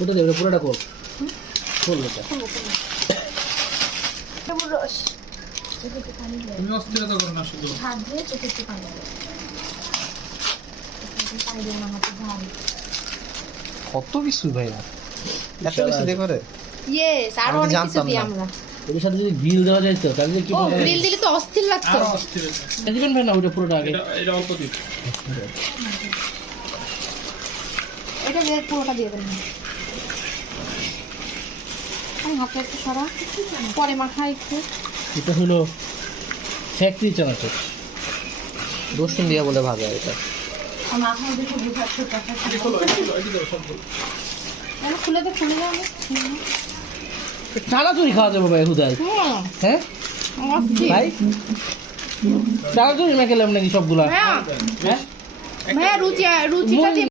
ওটা দেবে পুরোটা কর বললো রস তুমি অস্থিরতা করো না শুধু হাত দিয়ে চোখে একটু পানি দিয়ে না হাতে ঝাল কত কিছু ভাইয়া এত কিছু দিয়ে করে ইয়েস আর অনেক কিছু দিই আমরা এর সাথে যদি গ্রিল দেওয়া যায় তো তাহলে কি ও গ্রিল দিলে তো অস্থির লাগতো আরো অস্থিরতা দিবেন ভাই না ওটা পুরোটা আগে এটা অল্প দিই এটা বের পুরোটা দিয়ে দেন আমি হাতে একটু সরা পরে মাখা একটু এটা হলো ফ্যাক্টরি চানাচুর রসুন দিয়ে বলে ভাজা এটা মাখা দেখে বুঝাচ্ছ কথা খোলো এটা দাও সবগুলো খুলে দে খুলে দে আমি চানাচুরি খাওয়া যাবে ভাই হুদাই হ্যাঁ ভাই চানাচুরি মেখে খেলাম নাকি সবগুলা হ্যাঁ হ্যাঁ ভাইয়া রুচিটা